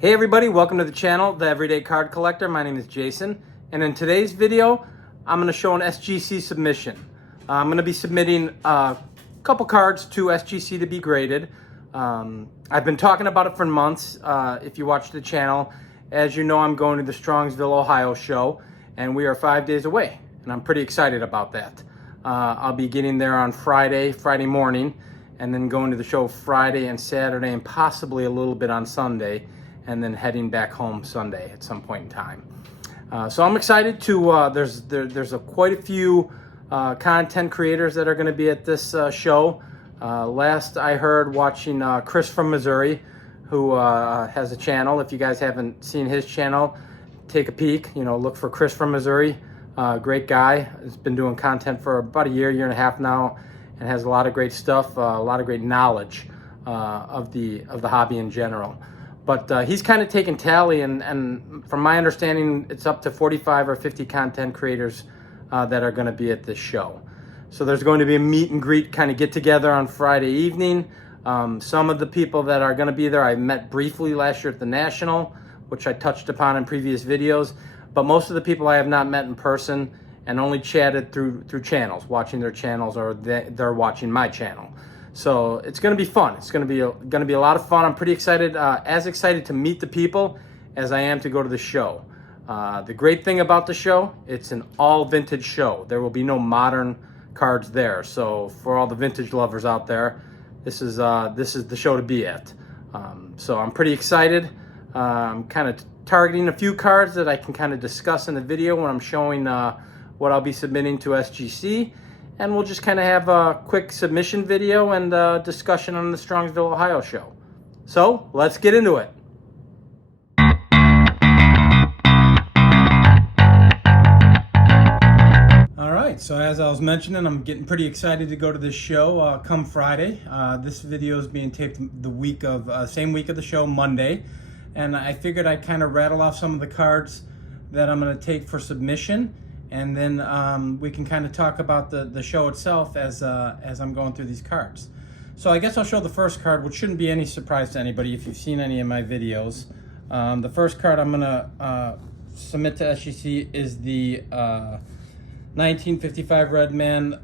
Hey everybody, welcome to the channel, The Everyday Card Collector. My name is Jason, and in today's video, I'm going to show an SGC submission. I'm going to be submitting a couple cards to SGC to be graded. I've been talking about it for months. If you watch the channel, as you know, I'm going to the Strongsville, Ohio show, and we are 5 days away, and I'm pretty excited about that. I'll be getting there on Friday morning, and then going to the show Friday and Saturday, and possibly a little bit on Sunday, and then heading back home Sunday at some point in time. So I'm excited to, there's quite a few content creators that are gonna be at this show. Last I heard, watching Chris from Missouri, who has a channel. If you guys haven't seen his channel, take a peek, look for Chris from Missouri. Great guy, has been doing content for about a year and a half now, and has a lot of great stuff, a lot of great knowledge of the hobby in general. But he's kind of taken tally, and from my understanding, it's up to 45 or 50 content creators that are going to be at this show. So there's going to be a meet and greet kind of get together on Friday evening. Some of the people that are going to be there I met briefly last year at the National, which I touched upon in previous videos. But most of the people I have not met in person and only chatted through channels, watching their channels, or they're watching my channel. So it's going to be fun. It's going to be a lot of fun. I'm pretty excited, as excited to meet the people as I am to go to the show. The great thing about the show, it's an all vintage show. There will be no modern cards there. So for all the vintage lovers out there, this is the show to be at. So I'm pretty excited. I'm kind of targeting a few cards that I can kind of discuss in the video when I'm showing what I'll be submitting to SGC. And we'll just kind of have a quick submission video and discussion on the Strongsville, Ohio show. So let's get into it. All right, so as I was mentioning, I'm getting pretty excited to go to this show come Friday. This video is being taped the week of, same week of the show, Monday. And I figured I'd kind of rattle off some of the cards that I'm going to take for submission. And then we can kind of talk about the show itself as I'm going through these cards. So I guess I'll show the first card, which shouldn't be any surprise to anybody if you've seen any of my videos. The first card I'm going to submit to SGC is the 1955 Redman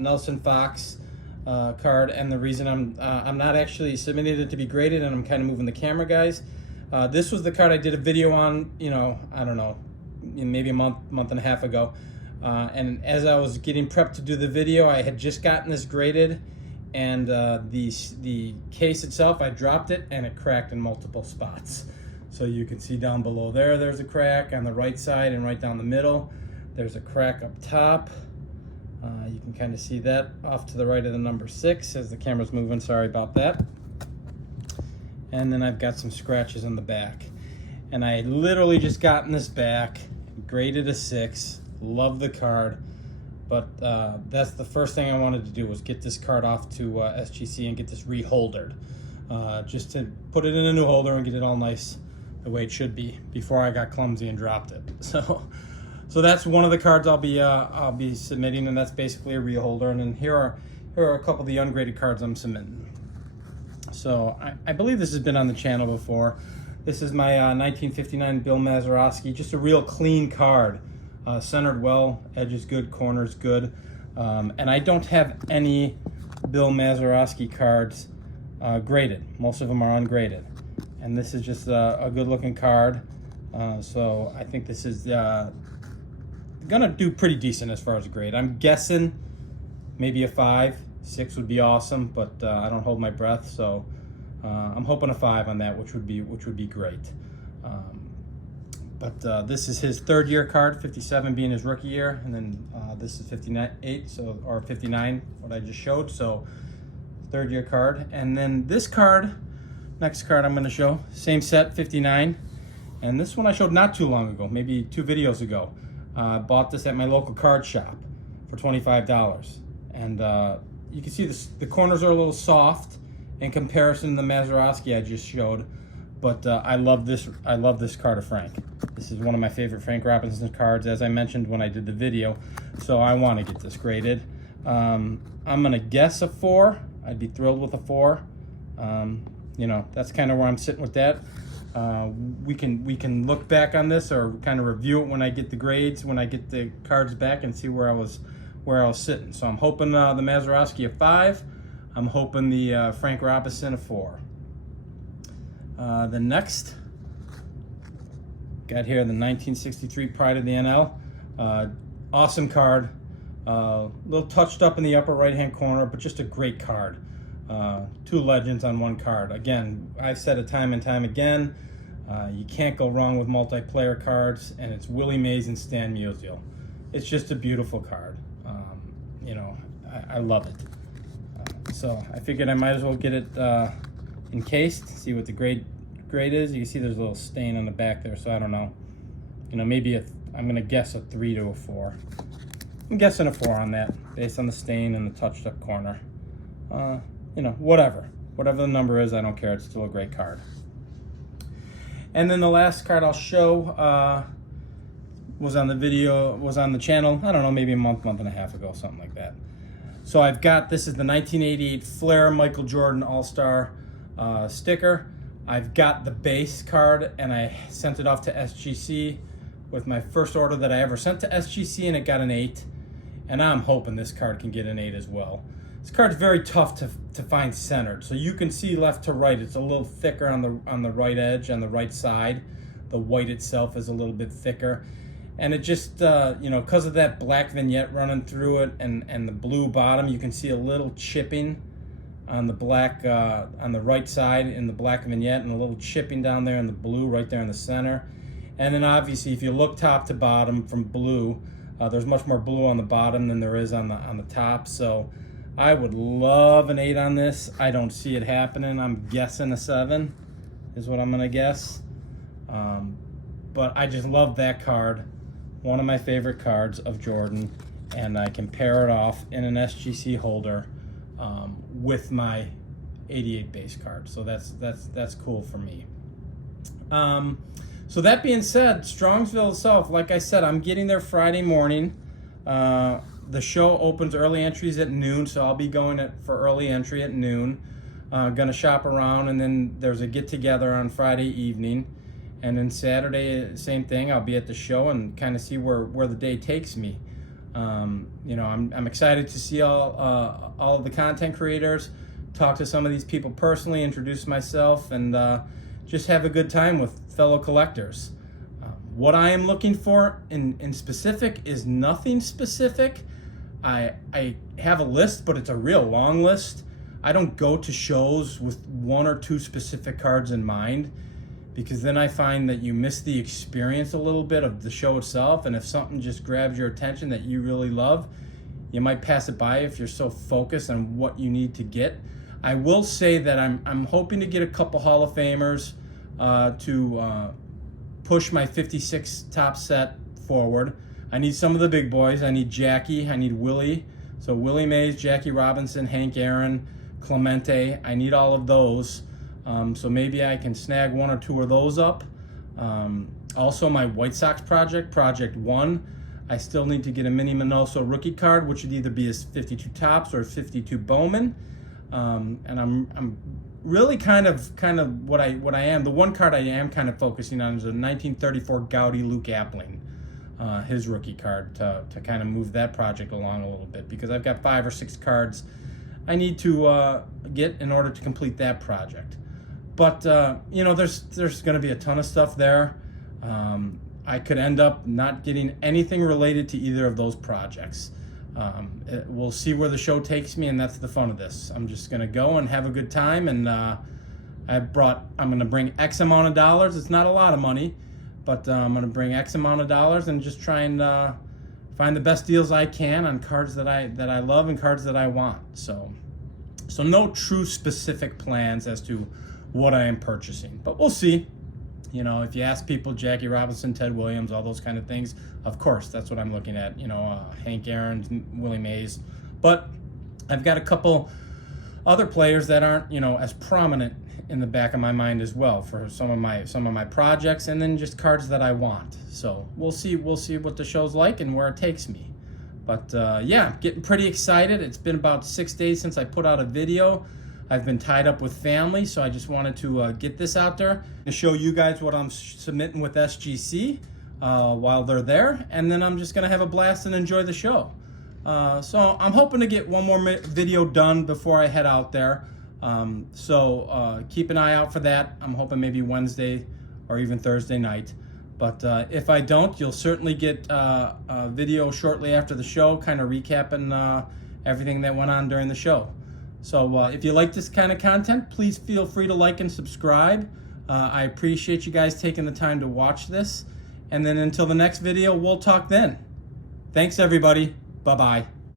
Nelson Fox card. And the reason I'm not actually submitting it to be graded, and I'm kind of moving the camera, guys. This was the card I did a video on, I don't know, maybe a month and a half ago, and as I was getting prepped to do the video, I had just gotten this graded, and the case itself, I dropped it and it cracked in multiple spots. So you can see down below there's a crack on the right side, and right down the middle there's a crack up top. You can kind of see that off to the right of the number 6 as the camera's moving, sorry about that. And then I've got some scratches on the back. And I literally just gotten this back, graded a 6, love the card, but that's the first thing I wanted to do, was get this card off to SGC and get this reholdered, just to put it in a new holder and get it all nice the way it should be before I got clumsy and dropped it. So that's one of the cards I'll be submitting, and that's basically a reholder. And then here are a couple of the ungraded cards I'm submitting. So I believe this has been on the channel before. This is my 1959 Bill Mazeroski, just a real clean card. Centered well, edges good, corners good. And I don't have any Bill Mazeroski cards graded. Most of them are ungraded. And this is just a good looking card. So I think this is gonna do pretty decent as far as grade. I'm guessing maybe a 5. 6 would be awesome, but I don't hold my breath, so I'm hoping a 5 on that, which would be great. But this is his 3rd year card, 57 being his rookie year, and then this is 58, or 59, what I just showed. So 3rd year card, and then this card, next card I'm going to show, same set, 59, and this one I showed not too long ago, maybe 2 videos ago. Bought this at my local card shop for $25, and you can see the corners are a little soft in comparison to the Mazeroski I just showed, but I love this card of Frank. This is one of my favorite Frank Robinson cards, as I mentioned when I did the video, so I want to get this graded. I'm gonna guess a 4. I'd be thrilled with a 4. You know, that's kind of where I'm sitting with that. We can look back on this or kind of review it when I get the grades, when I get the cards back, and see where I was sitting. So I'm hoping the Mazeroski a 5. I'm hoping the Frank Robinson a 4. The next got here the 1963 Pride of the NL. Awesome card. A little touched up in the upper right hand corner, but just a great card. 2 legends on 1 card. Again, I've said it time and time again, you can't go wrong with multiplayer cards, and it's Willie Mays and Stan Musial. It's just a beautiful card. You know, I love it. So I figured I might as well get it encased, see what the grade is. You can see there's a little stain on the back there, so I don't know. You know, maybe I'm gonna guess a 3 to a 4. I'm guessing a 4 on that, based on the stain and the touched up corner. You know, whatever the number is, I don't care. It's still a great card. And then the last card I'll show was on the channel, I don't know, maybe a month and a half ago, something like that. So I've got, this is the 1988 Flair Michael Jordan All-Star sticker. I've got the base card, and I sent it off to SGC with my first order that I ever sent to SGC, and it got an 8. And I'm hoping this card can get an 8 as well. This card's very tough to find centered. So you can see left to right, it's a little thicker on the right edge, on the right side. The white itself is a little bit thicker. And it just, you know, because of that black vignette running through it and the blue bottom, you can see a little chipping on the black, on the right side in the black vignette, and a little chipping down there in the blue right there in the center. And then obviously if you look top to bottom from blue, there's much more blue on the bottom than there is on the top. So I would love an 8 on this. I don't see it happening. I'm guessing a 7 is what I'm gonna guess. But I just love that card. One of my favorite cards of Jordan, and I can pair it off in an SGC holder with my 88 base card. So that's cool for me. So that being said, Strongsville itself, like I said, I'm getting there Friday morning. The show opens early entries at noon, so I'll be going for early entry at noon. Gonna shop around, and then there's a get together on Friday evening. And then Saturday, same thing. I'll be at the show and kind of see where the day takes me. You know, I'm excited to see all of the content creators, talk to some of these people personally, introduce myself, and just have a good time with fellow collectors. What I am looking for in specific is nothing specific. I have a list, but it's a real long list. I don't go to shows with 1 or 2 specific cards in mind, because then I find that you miss the experience a little bit of the show itself. And if something just grabs your attention that you really love, you might pass it by if you're so focused on what you need to get. I will say that I'm hoping to get a couple Hall of Famers to push my 56 top set forward. I need some of the big boys. I need Jackie, I need Willie. So Willie Mays, Jackie Robinson, Hank Aaron, Clemente. I need all of those. So maybe I can snag 1 or 2 of those up. Also my White Sox project, Project 1. I still need to get a Mini Minoso rookie card, which would either be a 52 Topps or a 52 Bowman. And I'm really kind of what I am. The one card I am kind of focusing on is a 1934 Gaudy Luke Appling, his rookie card, to kind of move that project along a little bit, because I've got 5 or 6 cards I need to get in order to complete that project. But you know, there's going to be a ton of stuff there. I could end up not getting anything related to either of those projects. We'll see where the show takes me, and that's the fun of this. I'm just going to go and have a good time, and I'm going to bring X amount of dollars. It's not a lot of money, but I'm going to bring X amount of dollars and just try and find the best deals I can on cards that I love and cards that I want. So no true specific plans as to what I am purchasing, but we'll see. You know, if you ask people, Jackie Robinson, Ted Williams, all those kind of things, of course, that's what I'm looking at. You know, Hank Aaron, Willie Mays. But I've got a couple other players that aren't, you know, as prominent in the back of my mind as well for some of my projects, and then just cards that I want. So we'll see what the show's like and where it takes me. But yeah, getting pretty excited. It's been about 6 days since I put out a video. I've been tied up with family, so I just wanted to get this out there to show you guys what I'm submitting with SGC while they're there, and then I'm just gonna have a blast and enjoy the show. So I'm hoping to get one more video done before I head out there. So keep an eye out for that. I'm hoping maybe Wednesday or even Thursday night. But if I don't, you'll certainly get a video shortly after the show, kind of recapping everything that went on during the show. So if you like this kind of content, please feel free to like and subscribe. I appreciate you guys taking the time to watch this. And then until the next video, we'll talk then. Thanks, everybody. Bye-bye.